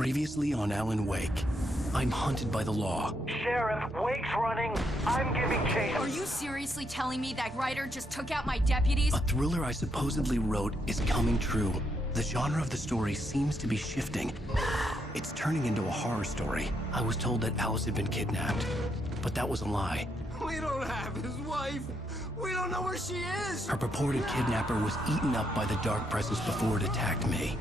Previously on Alan Wake, I'm hunted by the law. Sheriff, Wake's running. I'm giving chase. Are you seriously telling me that writer just took out my deputies? A thriller I supposedly wrote is coming true. The genre of the story seems to be shifting. It's turning into a horror story. I was told that Alice had been kidnapped, but that was a lie. We don't have his wife. We don't know where she is. Her purported kidnapper was eaten up by the dark presence before it attacked me.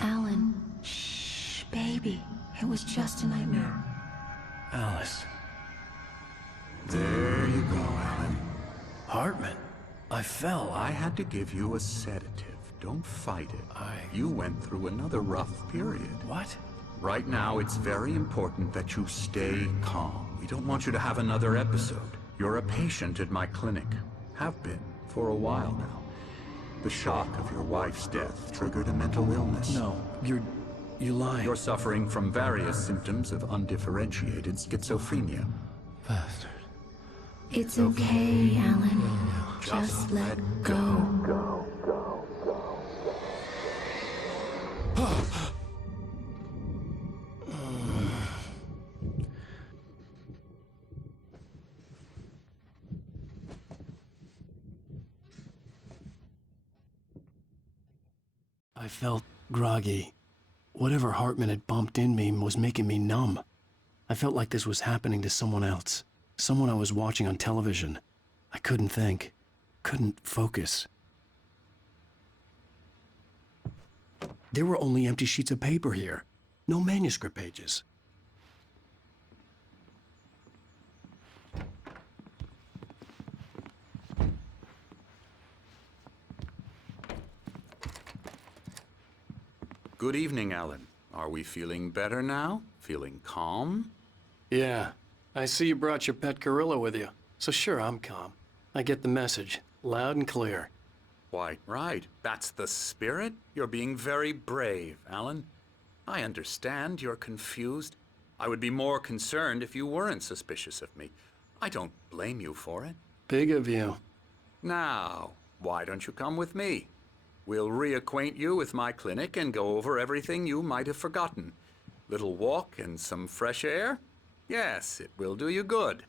Alan, shh, baby. It was just a nightmare. Alice. There you go, Alan. Hartman. I fell. I had to give you a sedative. Don't fight it. You went through another rough period. What? Right now, it's very important that you stay calm. We don't want you to have another episode. You're a patient at my clinic. Have been for a while now. The shock of your wife's death triggered a mental illness. No, you're lying. You're suffering from various symptoms of undifferentiated schizophrenia. Bastard. It's okay, Alan. Just let go. I felt groggy. Whatever Hartman had bumped in me was making me numb. I felt like this was happening to someone else. Someone I was watching on television. I couldn't think. Couldn't focus. There were only empty sheets of paper here. No manuscript pages. Good evening, Alan. Are we feeling better now? Feeling calm? Yeah. I see you brought your pet gorilla with you. So sure, I'm calm. I get the message. Loud and clear. Quite right. That's the spirit. You're being very brave, Alan. I understand you're confused. I would be more concerned if you weren't suspicious of me. I don't blame you for it. Big of you. Now, why don't you come with me? We'll reacquaint you with my clinic and go over everything you might have forgotten. Little walk and some fresh air? Yes, it will do you good.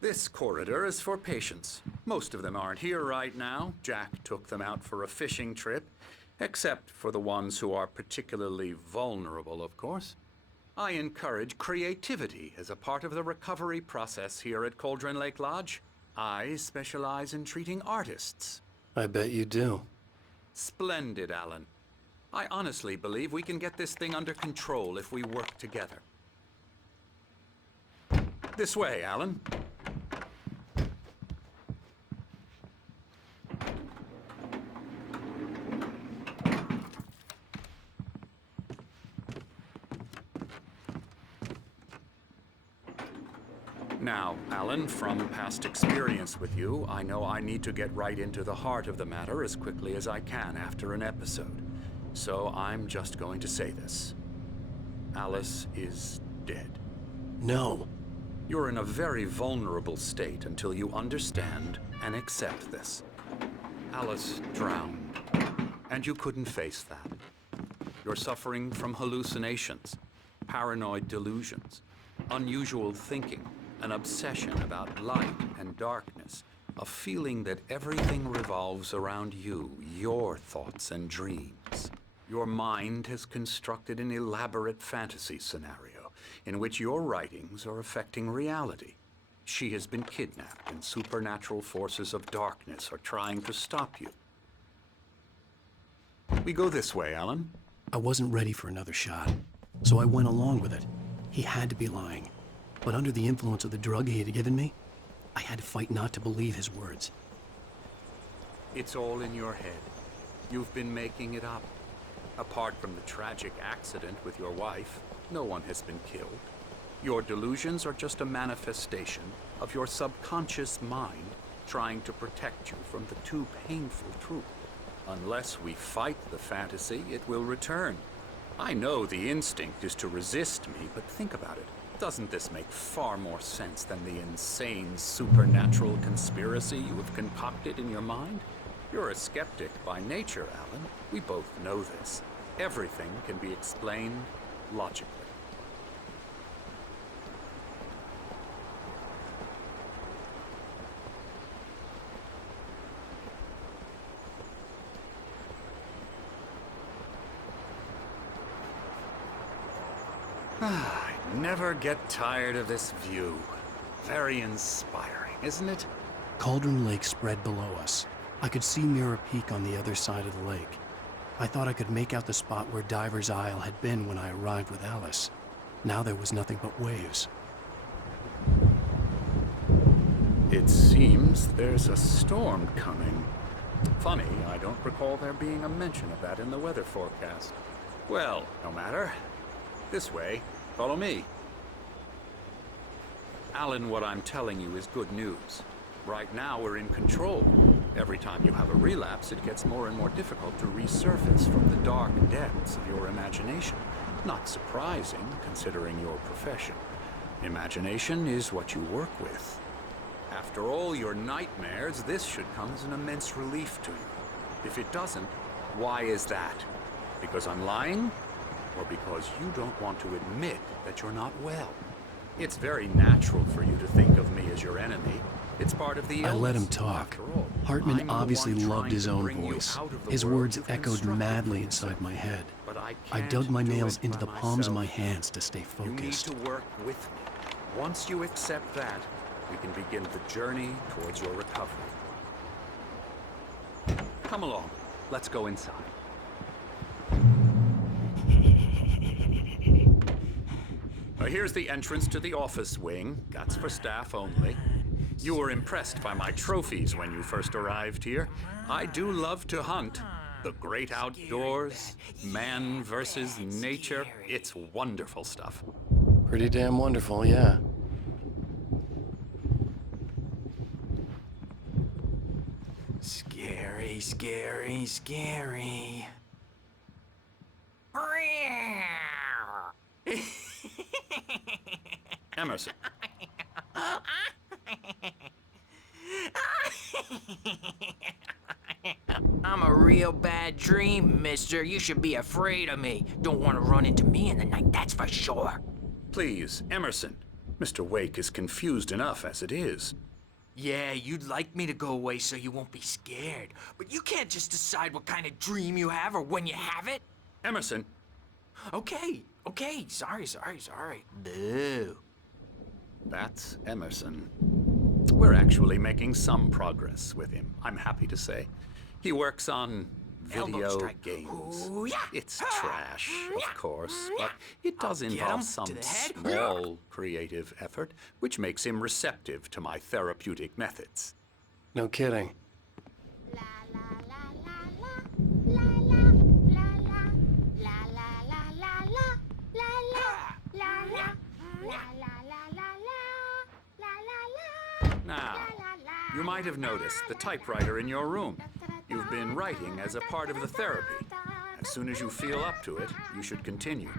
This corridor is for patients. Most of them aren't here right now. Jack took them out for a fishing trip, except for the ones who are particularly vulnerable, of course. I encourage creativity as a part of the recovery process here at Cauldron Lake Lodge. I specialize in treating artists. I bet you do. Splendid, Alan. I honestly believe we can get this thing under control if we work together. This way, Alan. Now, Alan, from past experience with you, I know I need to get right into the heart of the matter as quickly as I can after an episode. So I'm just going to say this. Alice is dead. No. You're in a very vulnerable state until you understand and accept this. Alice drowned, and you couldn't face that. You're suffering from hallucinations, paranoid delusions, unusual thinking, an obsession about light and darkness, a feeling that everything revolves around you, your thoughts and dreams. Your mind has constructed an elaborate fantasy scenario in which your writings are affecting reality. She has been kidnapped and supernatural forces of darkness are trying to stop you. We go this way, Alan. I wasn't ready for another shot, so I went along with it. He had to be lying. But under the influence of the drug he had given me, I had to fight not to believe his words. It's all in your head. You've been making it up. Apart from the tragic accident with your wife, no one has been killed. Your delusions are just a manifestation of your subconscious mind trying to protect you from the too painful truth. Unless we fight the fantasy, it will return. I know the instinct is to resist me, but think about it. Doesn't this make far more sense than the insane supernatural conspiracy you have concocted in your mind? You're a skeptic by nature, Alan. We both know this. Everything can be explained logically. I never get tired of this view. Very inspiring, isn't it? Cauldron Lake spread below us. I could see Mirror Peak on the other side of the lake. I thought I could make out the spot where Diver's Isle had been when I arrived with Alice. Now there was nothing but waves. It seems there's a storm coming. Funny, I don't recall there being a mention of that in the weather forecast. Well, no matter. This way. Follow me. Alan, what I'm telling you is good news. Right now, we're in control. Every time you have a relapse, it gets more and more difficult to resurface from the dark depths of your imagination. Not surprising, considering your profession. Imagination is what you work with. After all your nightmares, this should come as an immense relief to you. If it doesn't, why is that? Because I'm lying? Or because you don't want to admit that you're not well? It's very natural for you to think of me as your enemy. It's part of the illness. I let him talk. Hartman obviously loved his own voice. His words echoed madly inside my head. I dug my nails into the palms of my hands to stay focused. You need to work with me. Once you accept that, we can begin the journey towards your recovery. Come along. Let's go inside. Here's the entrance to the office wing. That's for staff only. You were impressed by my trophies when you first arrived here. I do love to hunt. The great outdoors, man versus nature. It's wonderful stuff. Pretty damn wonderful, yeah. Scary, scary, scary. Emerson. I'm a real bad dream, mister. You should be afraid of me. Don't want to run into me in the night, that's for sure. Please, Emerson. Mr. Wake is confused enough as it is. Yeah, you'd like me to go away so you won't be scared. But you can't just decide what kind of dream you have or when you have it. Emerson. Okay. Sorry. Boo. That's Emerson. We're actually making some progress with him, I'm happy to say. He works on video games. Ooh, yeah. It's trash, of course, but it does involve some small creative effort, which makes him receptive to my therapeutic methods. No kidding. Now, you might have noticed the typewriter in your room. You've been writing as a part of the therapy. As soon as you feel up to it, you should continue.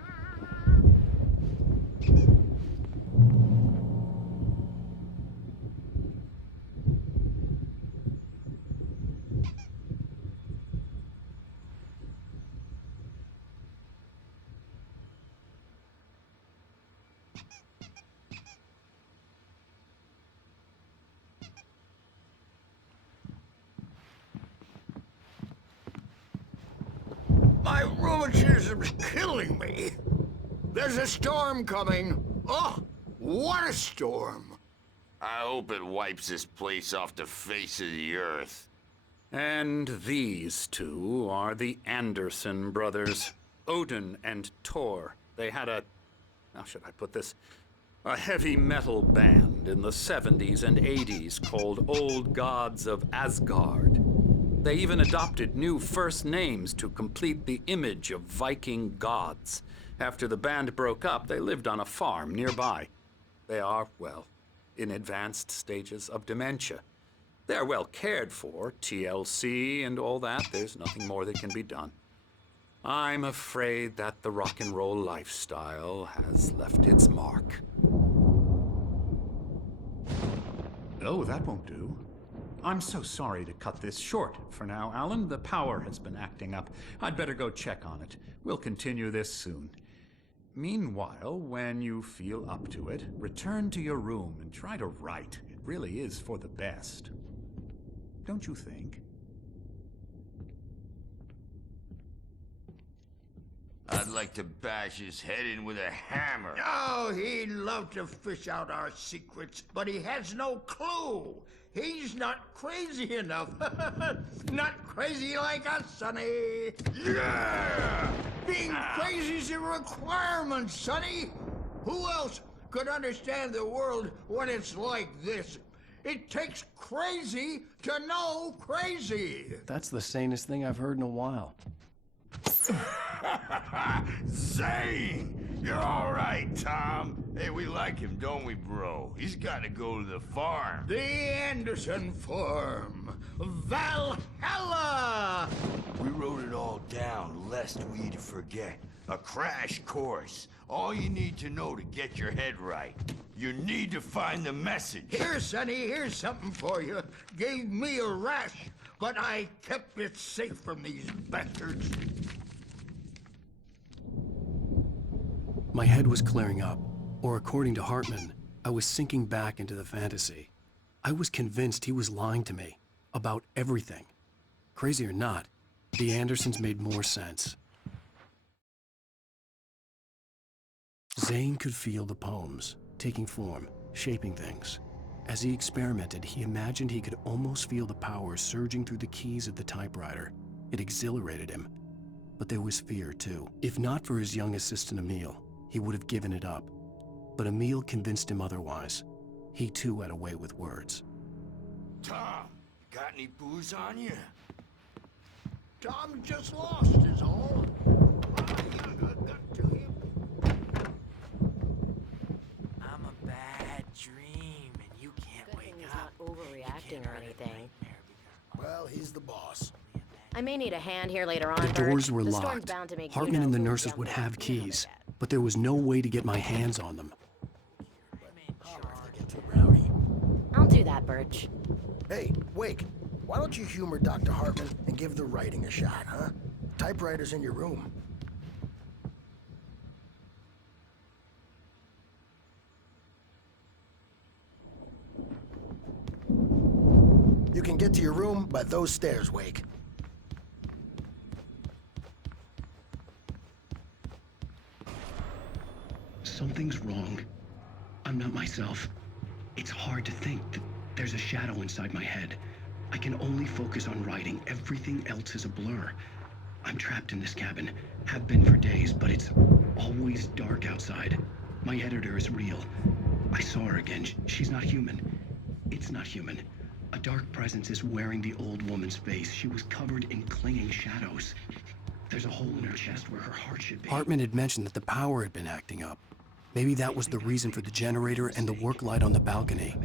My rheumatism's killing me. There's a storm coming. Oh, what a storm. I hope it wipes this place off the face of the earth. And these two are the Anderson brothers, Odin and Thor. They had how should I put this? A heavy metal band in the 70s and 80s called Old Gods of Asgard. They even adopted new first names to complete the image of Viking gods. After the band broke up, they lived on a farm nearby. They are, well, in advanced stages of dementia. They're well cared for, TLC and all that. There's nothing more that can be done. I'm afraid that the rock and roll lifestyle has left its mark. Oh, that won't do. I'm so sorry to cut this short for now, Alan. The power has been acting up. I'd better go check on it. We'll continue this soon. Meanwhile, when you feel up to it, return to your room and try to write. It really is for the best. Don't you think? I'd like to bash his head in with a hammer. Oh, he'd love to fish out our secrets, but he has no clue. He's not crazy enough. Not crazy like us, Sonny. Yeah! Being crazy's a requirement, Sonny. Who else could understand the world when it's like this? It takes crazy to know crazy. That's the sanest thing I've heard in a while. Zane! You're all right, Tom. Hey, we like him, don't we, bro? He's got to go to the farm. The Anderson Farm. Valhalla! We wrote it all down, lest we forget. A crash course. All you need to know to get your head right. You need to find the message. Here, Sonny, here's something for you. Gave me a rash, but I kept it safe from these bastards. My head was clearing up, or according to Hartman, I was sinking back into the fantasy. I was convinced he was lying to me about everything. Crazy or not, the Andersons made more sense. Zane could feel the poems, taking form, shaping things. As he experimented, he imagined he could almost feel the power surging through the keys of the typewriter. It exhilarated him. But there was fear, too. If not for his young assistant, Emil, he would have given it up. But Emil convinced him otherwise. He, too, had a way with words. Tom, got any booze on you? Tom just lost is all. I'm a bad dream, and you can't Good wake thing he's up. not overreacting or anything. Well, he's the boss. I may need a hand here later on. The doors Bert. were The storm's locked. bound to make Hartman and the you-know-who nurses would jump have out. keys, but there was no way to get my hands on them. I'll do that, Birch. Hey, Wake, why don't you humor Dr. Hartman and give the writing a shot, huh? Typewriter's in your room. You can get to your room by those stairs, Wake. Something's wrong. I'm not myself. It's hard to think that there's a shadow inside my head. I can only focus on writing. Everything else is a blur. I'm trapped in this cabin. Have been for days, but it's always dark outside. My editor is real. I saw her again. She's not human. It's not human. A dark presence is wearing the old woman's face. She was covered in clinging shadows. There's a hole in her chest where her heart should be. Hartman had mentioned that the power had been acting up. Maybe that was the reason for the generator and the work light on the balcony.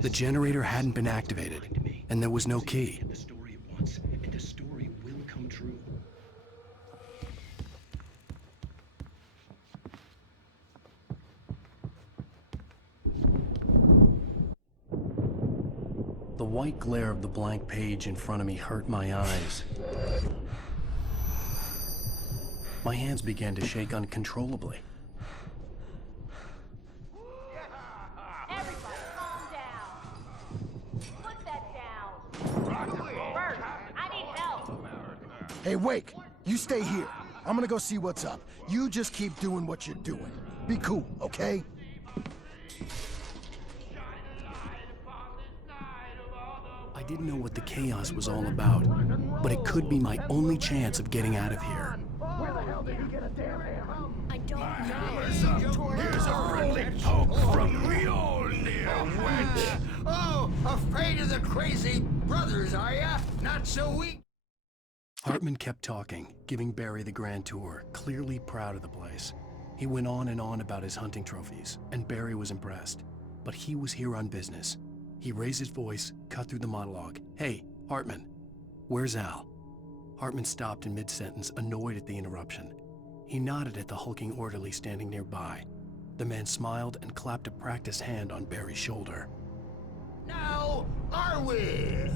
The generator hadn't been activated, and there was no key. The story at once, and the story will come true. The white glare of the blank page in front of me hurt my eyes. My hands began to shake uncontrollably. Everybody, calm down. Put that down. Bert, I need help. Hey, Wake, you stay here. I'm gonna go see what's up. You just keep doing what you're doing. Be cool, okay? I didn't know what the chaos was all about, but it could be my only chance of getting out of here. Where the hell did he get a damn hammer? I don't know. Here's a friendly poke from Mjolnir, wench. Oh, afraid of the crazy brothers, are ya? Not so weak. Hartman kept talking, giving Barry the grand tour, clearly proud of the place. He went on and on about his hunting trophies, and Barry was impressed. But he was here on business. He raised his voice, cut through the monologue. Hey, Hartman, where's Al? Hartman stopped in mid-sentence, annoyed at the interruption. He nodded at the hulking orderly standing nearby. The man smiled and clapped a practiced hand on Barry's shoulder. Now, are we?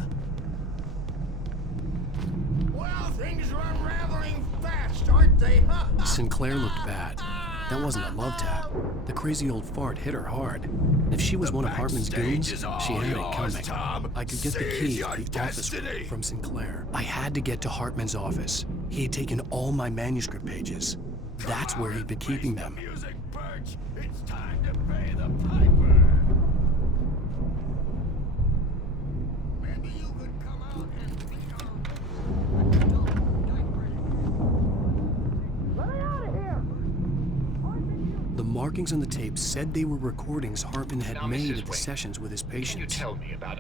Well, things are unraveling fast, aren't they? Sinclair looked bad. That wasn't a love tap. The crazy old fart hit her hard. If she was one of Hartman's goons, she had it coming. I could get the key to the office from Sinclair. I had to get to Hartman's office. He had taken all my manuscript pages. That's where he'd been keeping them. It's time to pay the piper. Maybe you could come out and let me out of here. The markings on the tape said they were recordings Hartman had made at the sessions with his patients.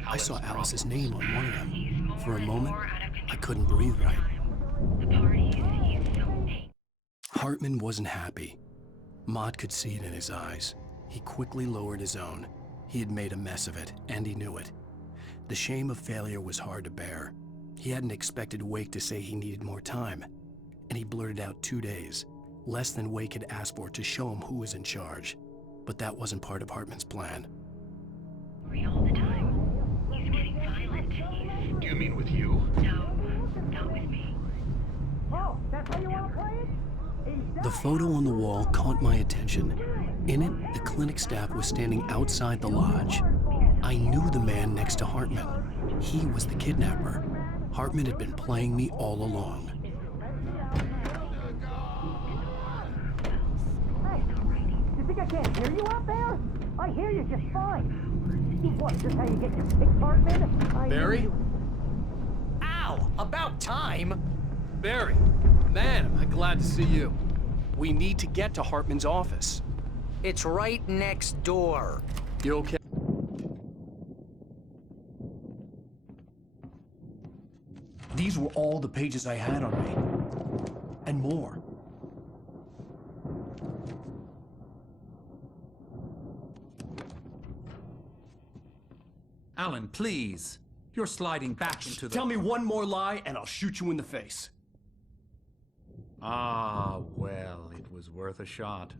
I saw Alice's name on one of them. For a moment, I couldn't breathe right. Hartman wasn't happy. Maude could see it in his eyes. He quickly lowered his own. He had made a mess of it, and he knew it. The shame of failure was hard to bear. He hadn't expected Wake to say he needed more time, and he blurted out 2 days, less than Wake had asked for to show him who was in charge. But that wasn't part of Hartman's plan. All the time. He's getting violent. Do you mean with you? No, not with me. Oh, that's how you want to play it? The photo on the wall caught my attention. In it, the clinic staff was standing outside the lodge. I knew the man next to Hartman. He was the kidnapper. Hartman had been playing me all along. Hey, you think I can't hear you out there? I hear you just fine. What, is this how you get your pick, Hartman? Barry? Ow! About time! Barry, man, I'm glad to see you. We need to get to Hartman's office. It's right next door. You okay? These were all the pages I had on me. And more. Alan, please. You're sliding back into the... Tell me one more lie and I'll shoot you in the face. Ah, well, it was worth a shot.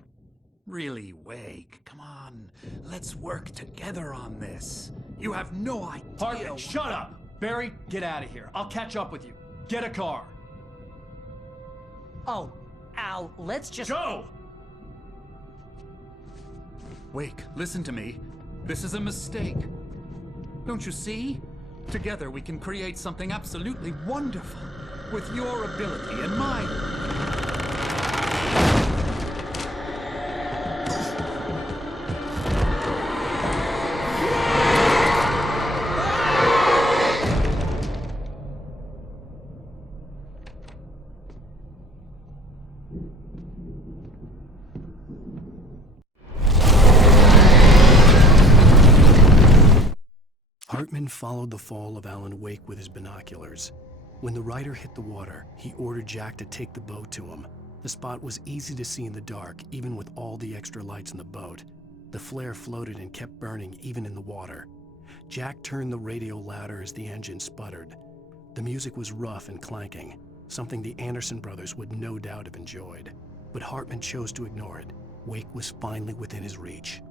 Really, Wake, come on. Let's work together on this. You have no idea... Hartman, shut up! Barry, get out of here. I'll catch up with you. Get a car. Oh, Al, let's just... Go! Wake, listen to me. This is a mistake. Don't you see? Together we can create something absolutely wonderful. With your ability and mine. Hartman followed the fall of Alan Wake with his binoculars. When the rider hit the water, he ordered Jack to take the boat to him. The spot was easy to see in the dark, even with all the extra lights in the boat. The flare floated and kept burning, even in the water. Jack turned the radio louder as the engine sputtered. The music was rough and clanking, something the Anderson brothers would no doubt have enjoyed. But Hartman chose to ignore it. Wake was finally within his reach.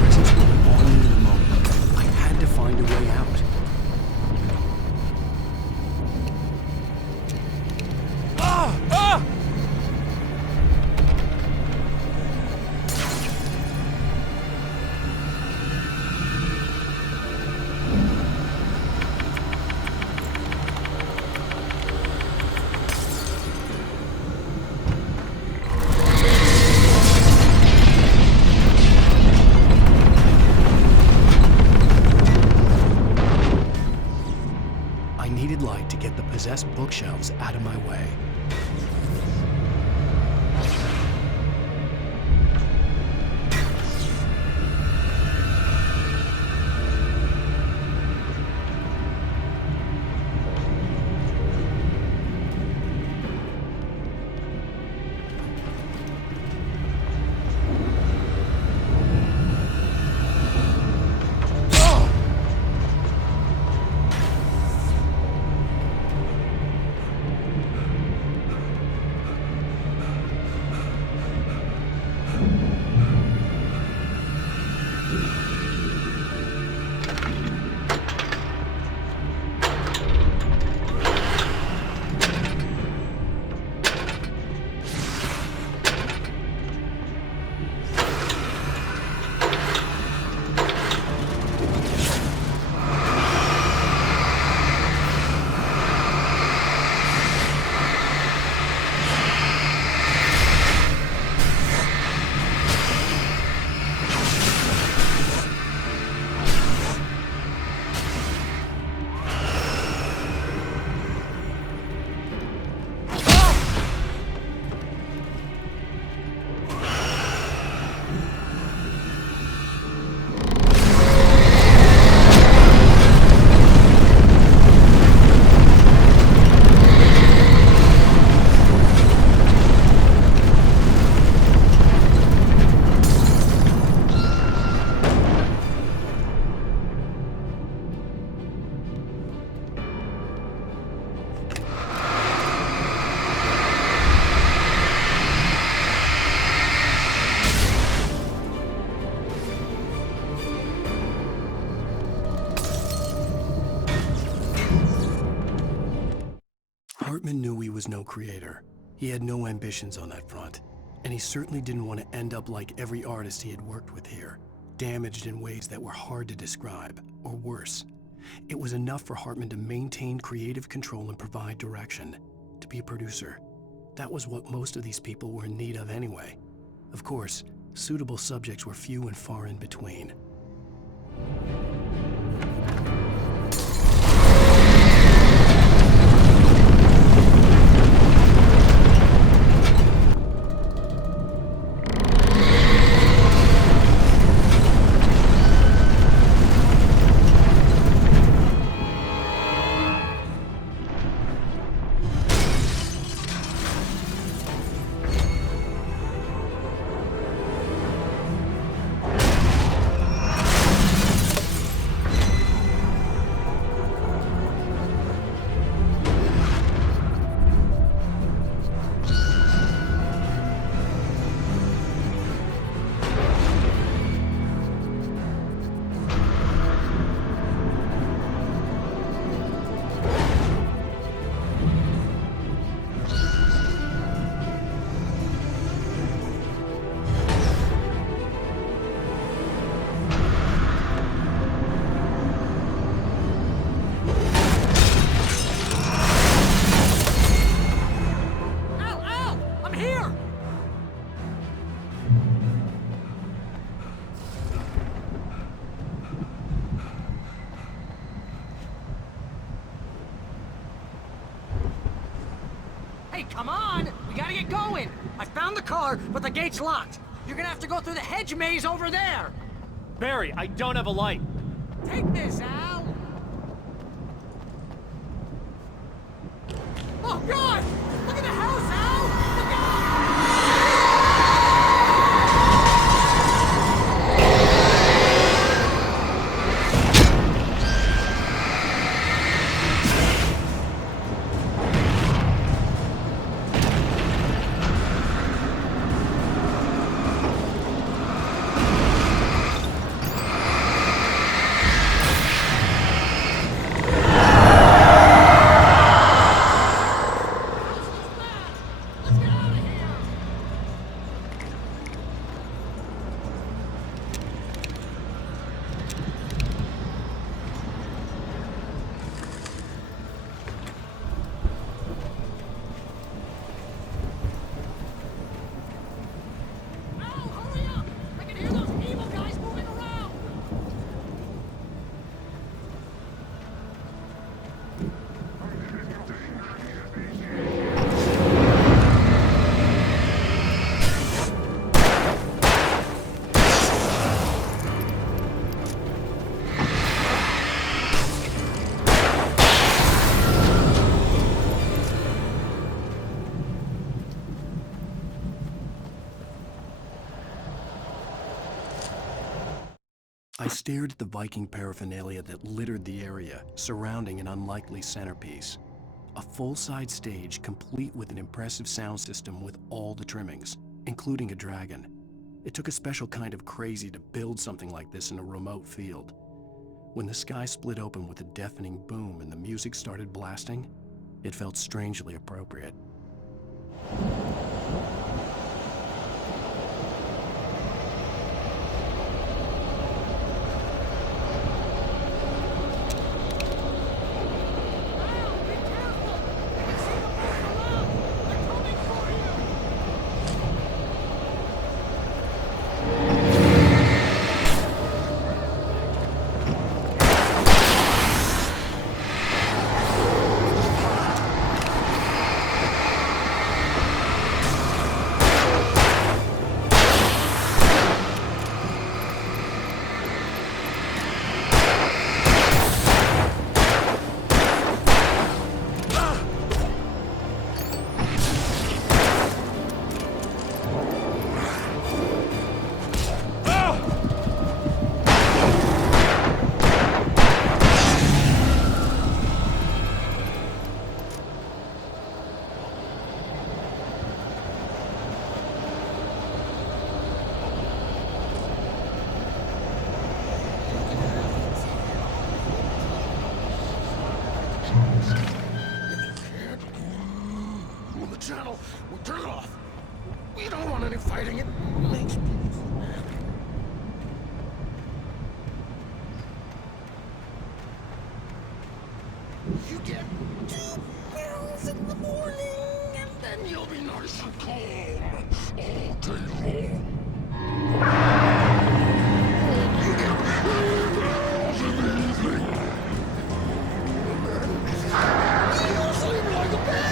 Presence would be on me in a moment. I had to find a way out. Hartman knew he was no creator. He had no ambitions on that front, and he certainly didn't want to end up like every artist he had worked with here, damaged in ways that were hard to describe, or worse. It was enough for Hartman to maintain creative control and provide direction, to be a producer. That was what most of these people were in need of anyway. Of course, suitable subjects were few and far in between. Come on! We gotta get going! I found the car, but the gate's locked. You're gonna have to go through the hedge maze over there! Barry, I don't have a light. Take this, Al! Oh, God! Look at the house, Al! Look out! I stared at the Viking paraphernalia that littered the area, surrounding an unlikely centerpiece. A full-size stage complete with an impressive sound system with all the trimmings, including a dragon. It took a special kind of crazy to build something like this in a remote field. When the sky split open with a deafening boom and the music started blasting, it felt strangely appropriate. channel. We'll turn it off. We don't want any fighting. It makes me sad. You get 2 pills in the morning, and then you'll be nice and calm all day long. You get 2 pills in the evening. And then you'll sleep like a baby.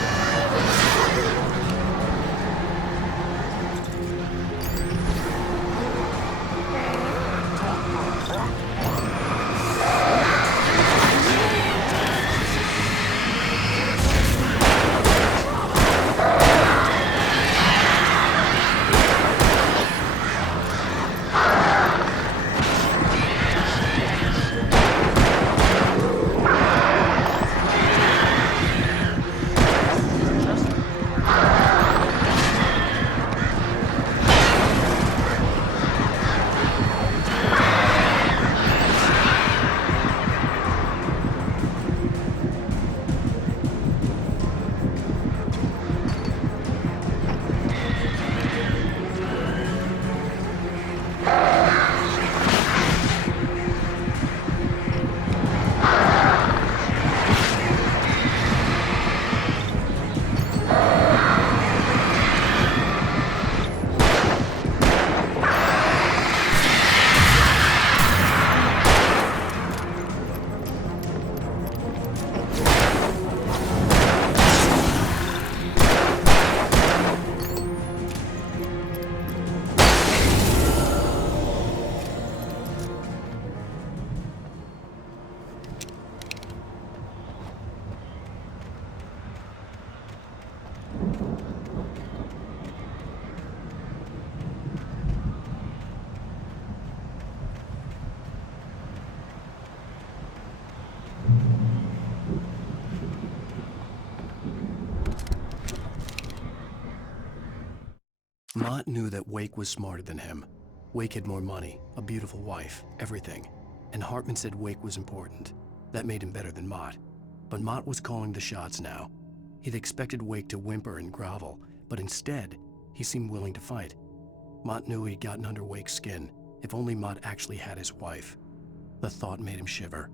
Mott knew that Wake was smarter than him. Wake had more money, a beautiful wife, everything. And Hartman said Wake was important. That made him better than Mott. But Mott was calling the shots now. He'd expected Wake to whimper and grovel, but instead, he seemed willing to fight. Mott knew he'd gotten under Wake's skin. If only Mott actually had his wife. The thought made him shiver.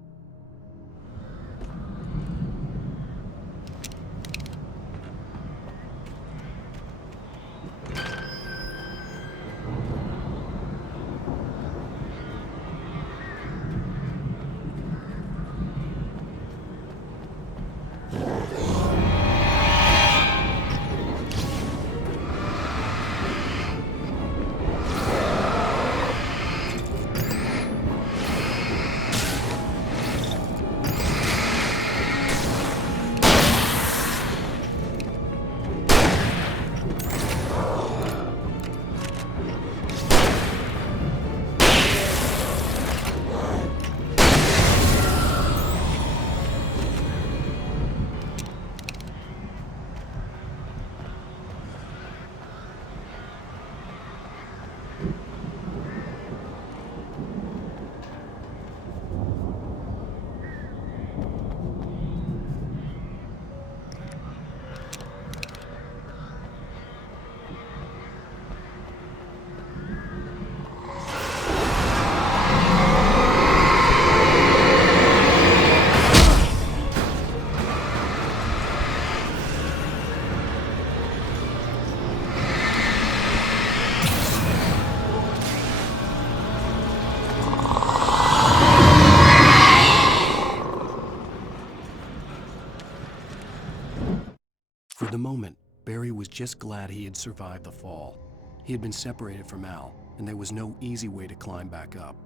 For the moment, Barry was just glad he had survived the fall. He had been separated from Al, and there was no easy way to climb back up.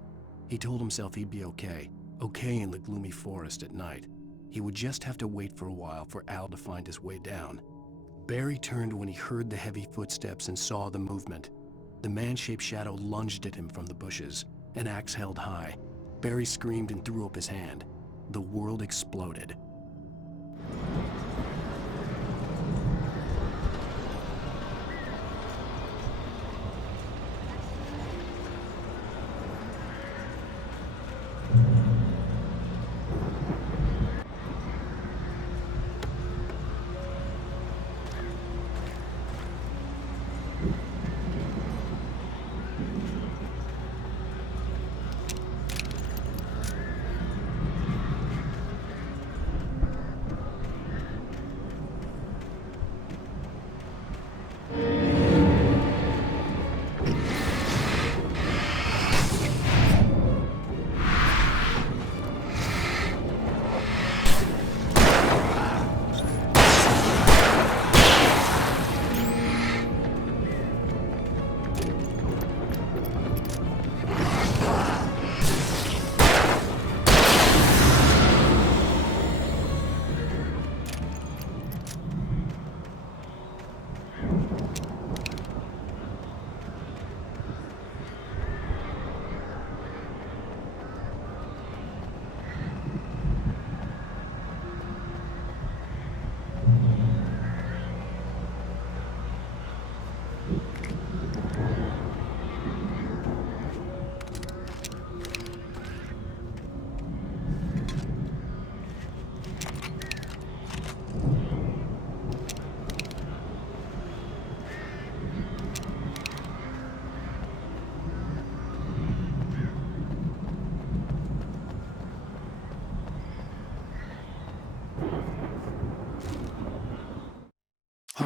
He told himself he'd be okay in the gloomy forest at night. He would just have to wait for a while for Al to find his way down. Barry turned when he heard the heavy footsteps and saw the movement. The man-shaped shadow lunged at him from the bushes, an axe held high. Barry screamed and threw up his hand. The world exploded.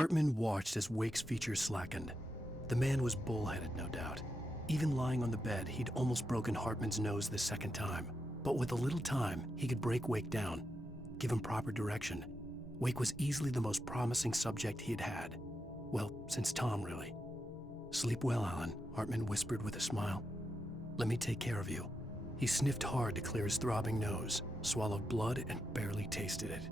Hartman watched as Wake's features slackened. The man was bullheaded, no doubt. Even lying on the bed, he'd almost broken Hartman's nose the second time. But with a little time, he could break Wake down, give him proper direction. Wake was easily the most promising subject he'd had. Well, since Tom, really. "Sleep well, Alan," Hartman whispered with a smile. "Let me take care of you." He sniffed hard to clear his throbbing nose, swallowed blood, and barely tasted it.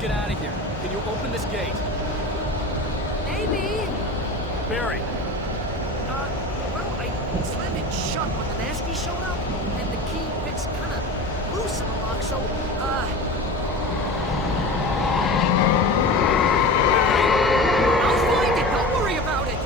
Get out of here. Can you open this gate? Maybe. Barry! Well, I slammed it shut when the nasty showed up, and the key fits kind of loose in the lock, so, I'll find it, don't worry about it!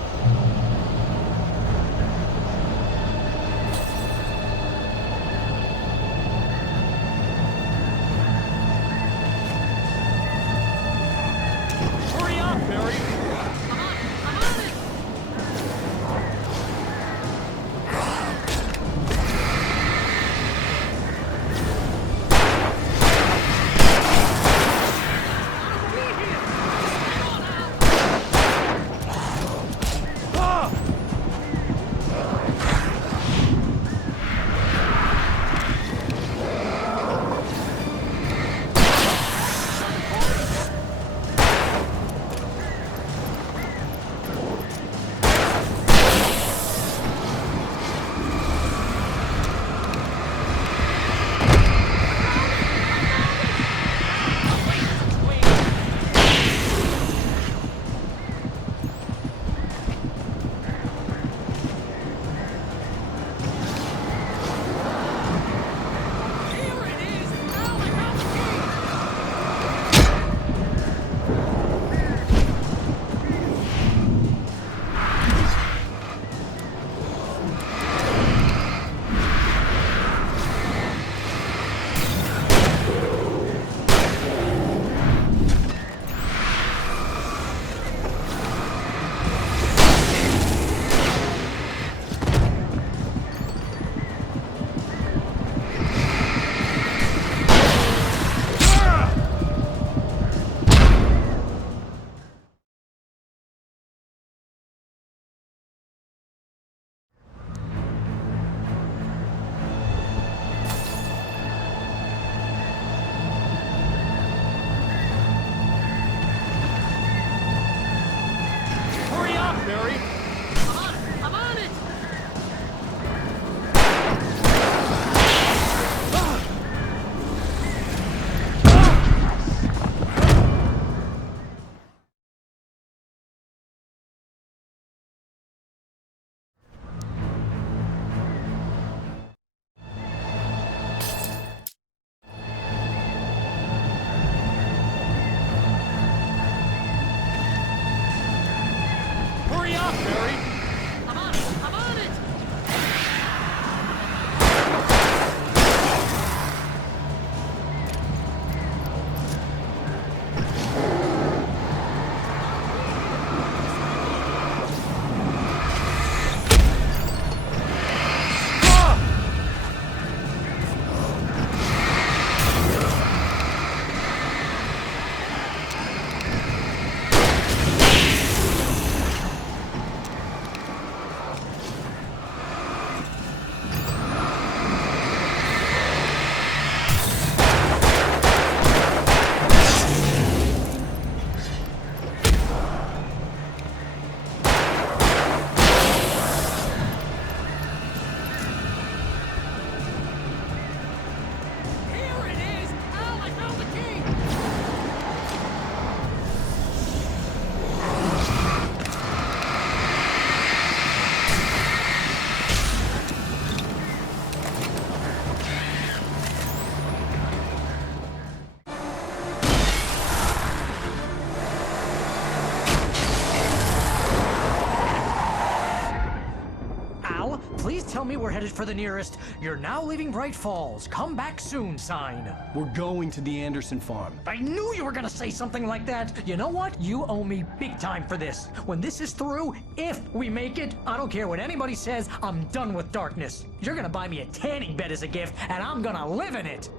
me we're headed for the nearest "You're now leaving Bright Falls. Come back soon" sign. We're going to the Anderson farm. I knew you were gonna say something like that. You know what? You owe me big time for this. When this is through, if we make it, I don't care what anybody says, I'm done with darkness. You're gonna buy me a tanning bed as a gift, and I'm gonna live in it.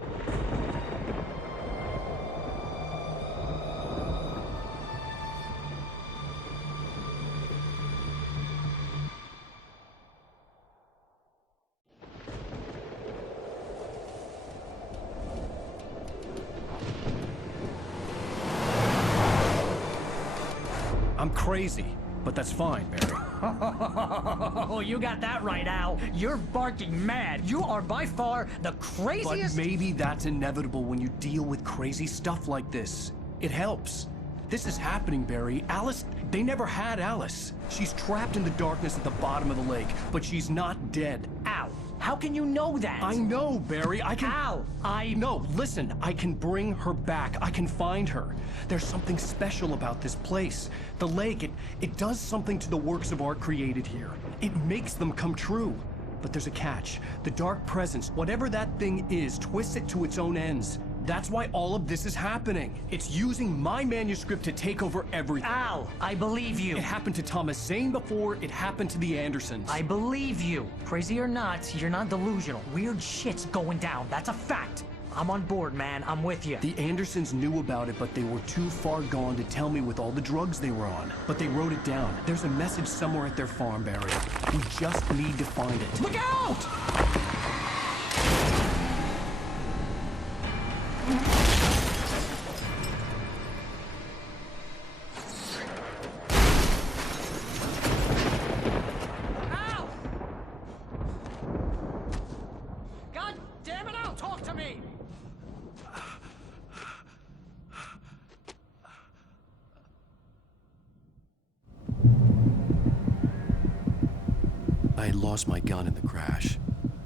I'm crazy, but that's fine, Barry. Oh, you got that right, Al. You're barking mad. You are by far the craziest... But maybe that's inevitable when you deal with crazy stuff like this. It helps. This is happening, Barry. Alice, they never had Alice. She's trapped in the darkness at the bottom of the lake, but she's not dead. Al, how can you know that? I know, Barry. I can... Al, No, listen. I can bring her back. I can find her. There's something special about this place. The lake, it does something to the works of art created here. It makes them come true. But there's a catch. The dark presence, whatever that thing is, twists it to its own ends. That's why all of this is happening. It's using my manuscript to take over everything. Al, I believe you. It happened to Thomas Zane before, it happened to the Andersons. I believe you. Crazy or not, you're not delusional. Weird shit's going down. That's a fact. I'm on board, man. I'm with you. The Andersons knew about it, but they were too far gone to tell me with all the drugs they were on. But they wrote it down. There's a message somewhere at their farm, Barry. We just need to find it. Look out! Al! God damn it, Al, talk to me! I had lost my gun in the crash.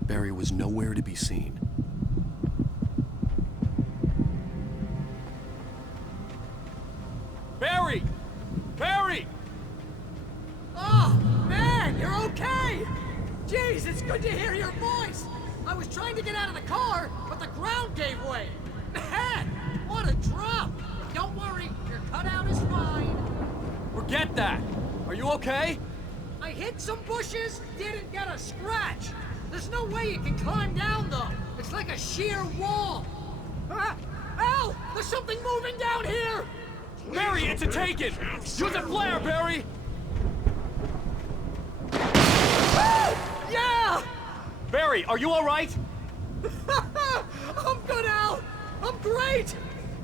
Barry was nowhere to be seen. Barry! Barry! Oh, man, you're okay! Jeez, it's good to hear your voice! I was trying to get out of the car, but the ground gave way! Man, what a drop! Don't worry, your cutout is fine. Forget that! Are you okay? I hit some bushes, didn't get a scratch. There's no way you can climb down, though. It's like a sheer wall. Ah, Al, there's something moving down here! Barry, it's a taken! Use a flare, Barry! Yeah! Barry, are you alright? I'm good, Al! I'm great!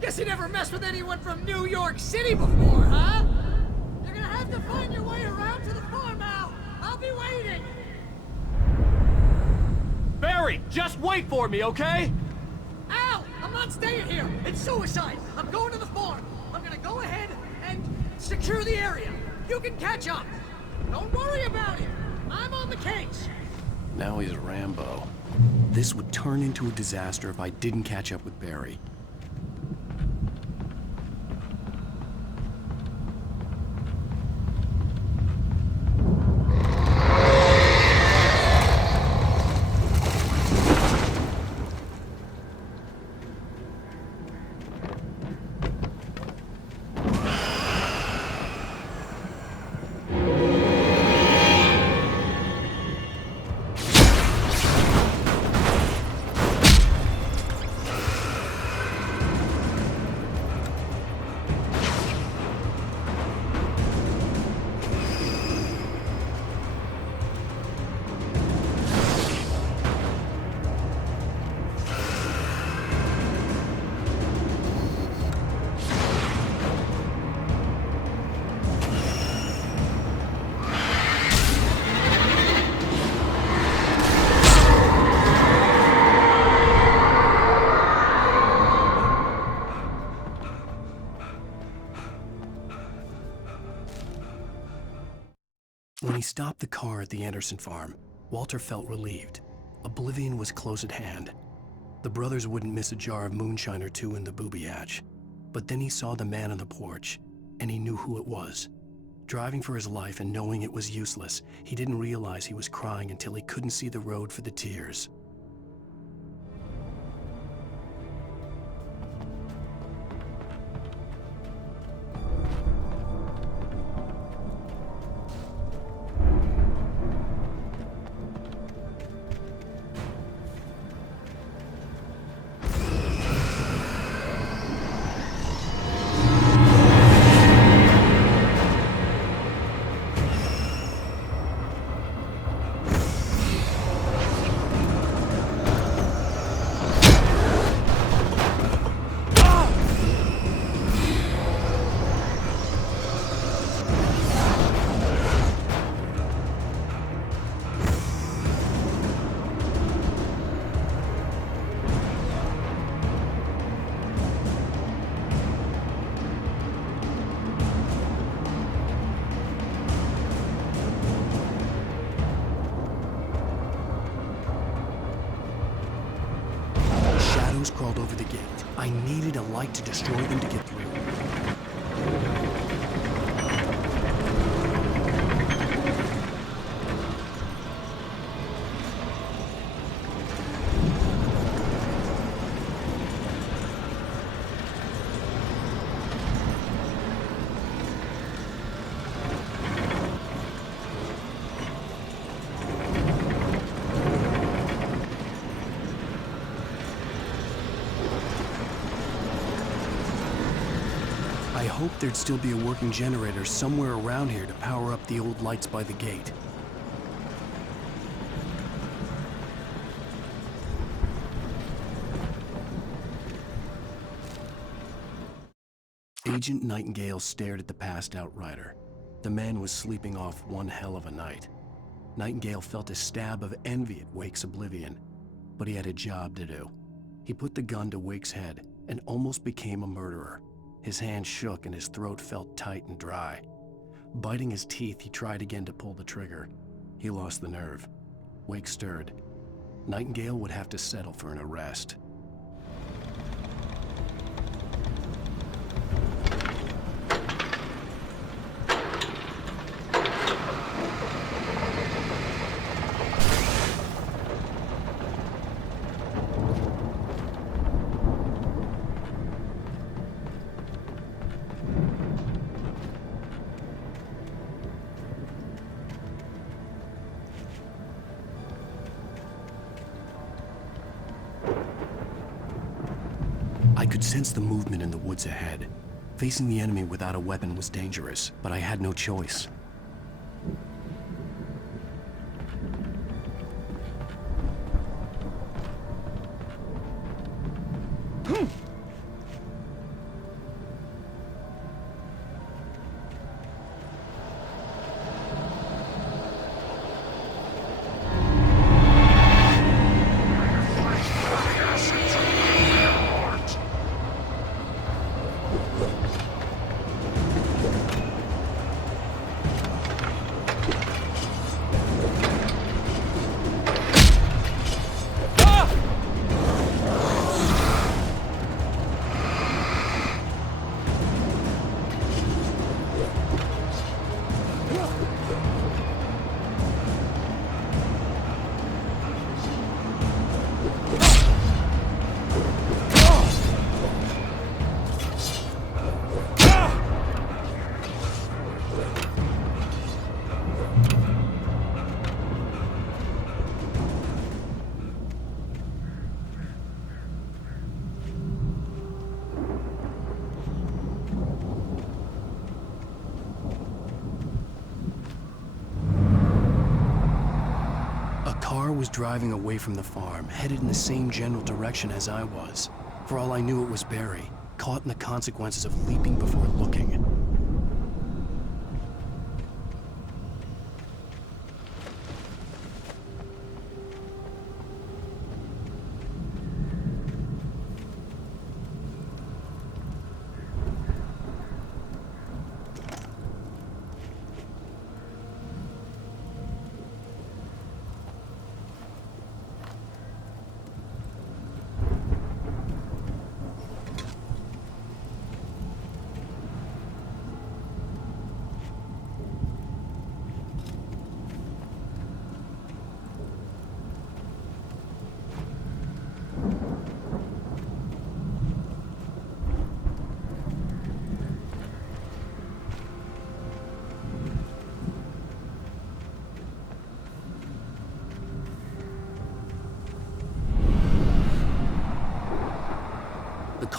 Guess you never messed with anyone from New York City before, huh? You're gonna have to find your way around to the farm, Al! I'll be waiting! Barry, just wait for me, okay? Al! I'm not staying here! It's suicide! I'm going to the farm! I'm gonna go ahead and secure the area. You can catch up. Don't worry about it. I'm on the case. Now he's Rambo. This would turn into a disaster if I didn't catch up with Barry. When he stopped the car at the Anderson farm, Walter felt relieved. Oblivion was close at hand. The brothers wouldn't miss a jar of moonshine or two in the booby hatch. But then he saw the man on the porch, and he knew who it was. Driving for his life and knowing it was useless, he didn't realize he was crying until he couldn't see the road for the tears. Crawled over the gate. I needed a light to destroy them to get through. I hoped there'd still be a working generator somewhere around here to power up the old lights by the gate. Agent Nightingale stared at the passed-out rider. The man was sleeping off one hell of a night. Nightingale felt a stab of envy at Wake's oblivion, but he had a job to do. He put the gun to Wake's head and almost became a murderer. His hand shook and his throat felt tight and dry. Biting his teeth, he tried again to pull the trigger. He lost the nerve. Wake stirred. Nightingale would have to settle for an arrest. I could sense the movement in the woods ahead. Facing the enemy without a weapon was dangerous, but I had no choice. Was driving away from the farm, headed in the same general direction as I was. For all I knew, it was Barry, caught in the consequences of leaping before looking.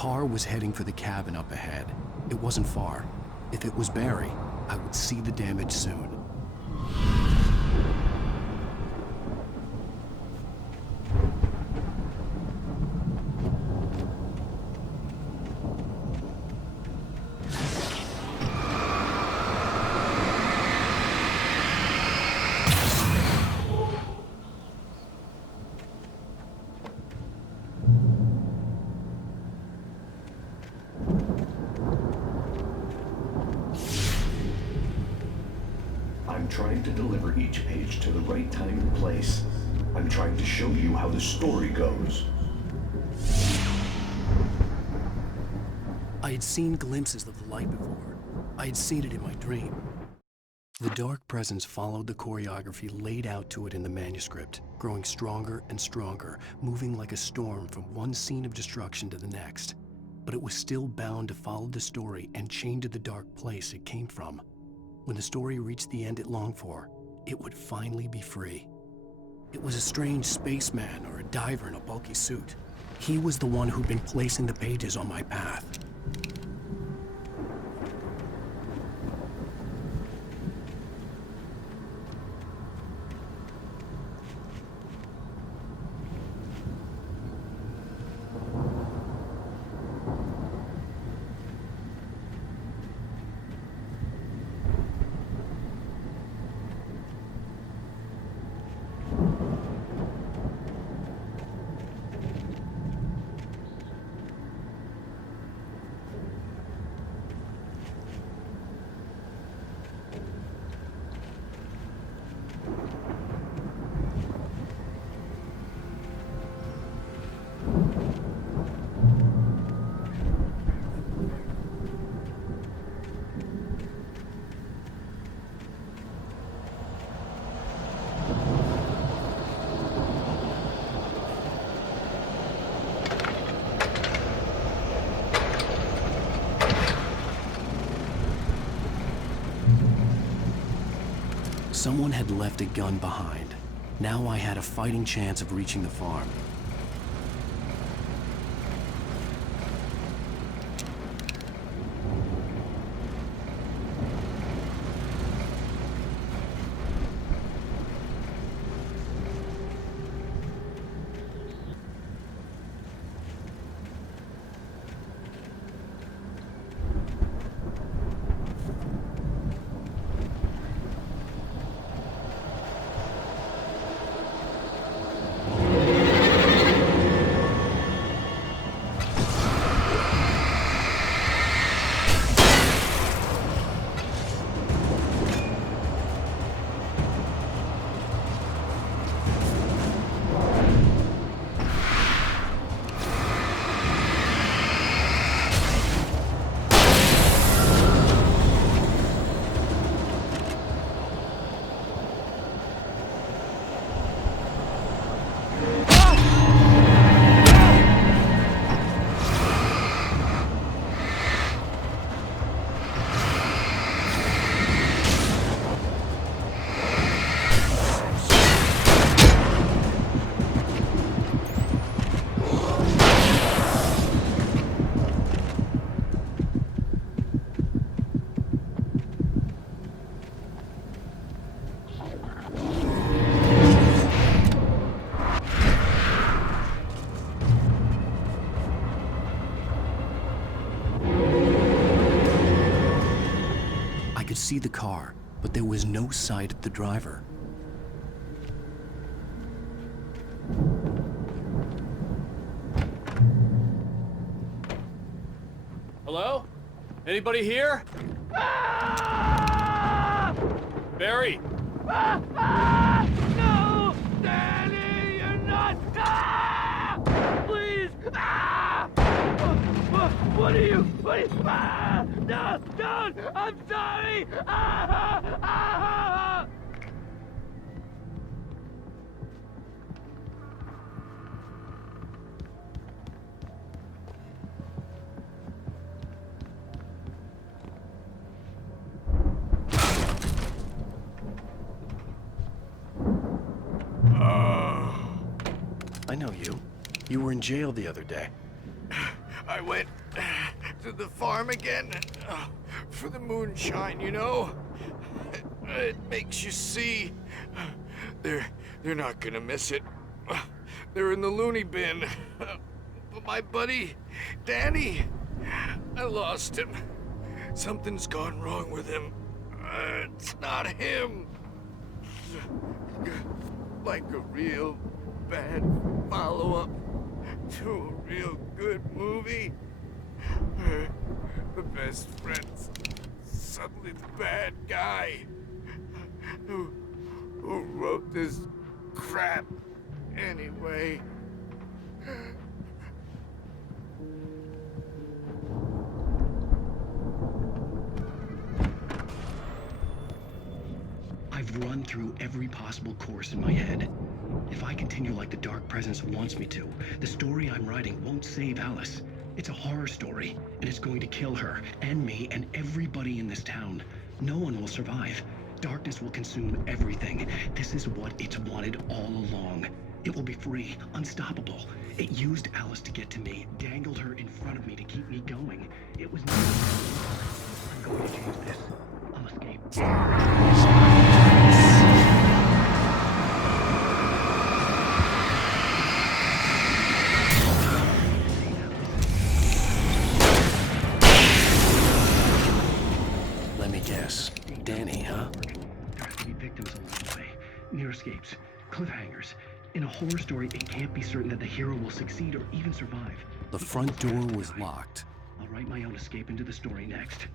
car was heading for the cabin up ahead. It wasn't far. If it was Barry, I would see the damage soon. I'm trying to deliver each page to the right time and place. I'm trying to show you how the story goes. I had seen glimpses of the light before. I had seen it in my dream. The dark presence followed the choreography laid out to it in the manuscript, growing stronger and stronger, moving like a storm from one scene of destruction to the next. But it was still bound to follow the story and chained to the dark place it came from. When the story reached the end it longed for, it would finally be free. It was a strange spaceman or a diver in a bulky suit. He was the one who'd been placing the pages on my path. Someone had left a gun behind. Now I had a fighting chance of reaching the farm. I could see the car, but there was no sight of the driver. Hello? Anybody here? Barry! No! Danny, you're not! Please! What are you? No! Don't! I'm sorry! I know you. You were in jail the other day. I went to the farm again for the moonshine, you know? It makes you see. They're not gonna miss it. They're in the loony bin. But my buddy, Danny, I lost him. Something's gone wrong with him. It's not him. Like a real bad follow-up to a real good movie. The best friend's suddenly the bad guy. Who wrote this crap anyway? I've run through every possible course in my head. If I continue like the Dark Presence wants me to, the story I'm writing won't save Alice. It's a horror story, and it's going to kill her, and me, and everybody in this town. No one will survive. Darkness will consume everything. This is what it's wanted all along. It will be free, unstoppable. It used Alice to get to me, dangled her in front of me to keep me going. It was never... I'm going to change this. I'll escape. Let me guess. Danny, huh? There have to be victims along the way. Near escapes. Cliffhangers. In a horror story, it can't be certain that the hero will succeed or even survive. The front door was locked. I'll write my own escape into the story next.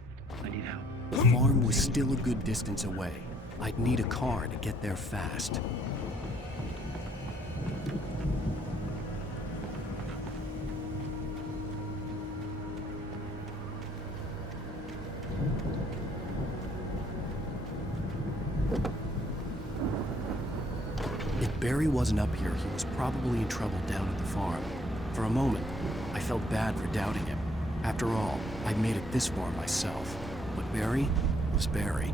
I need help. The farm was still a good distance away. I'd need a car to get there fast. If Barry wasn't up here, he was probably in trouble down at the farm. For a moment, I felt bad for doubting him. After all, I'd made it this far myself. But Barry was Barry.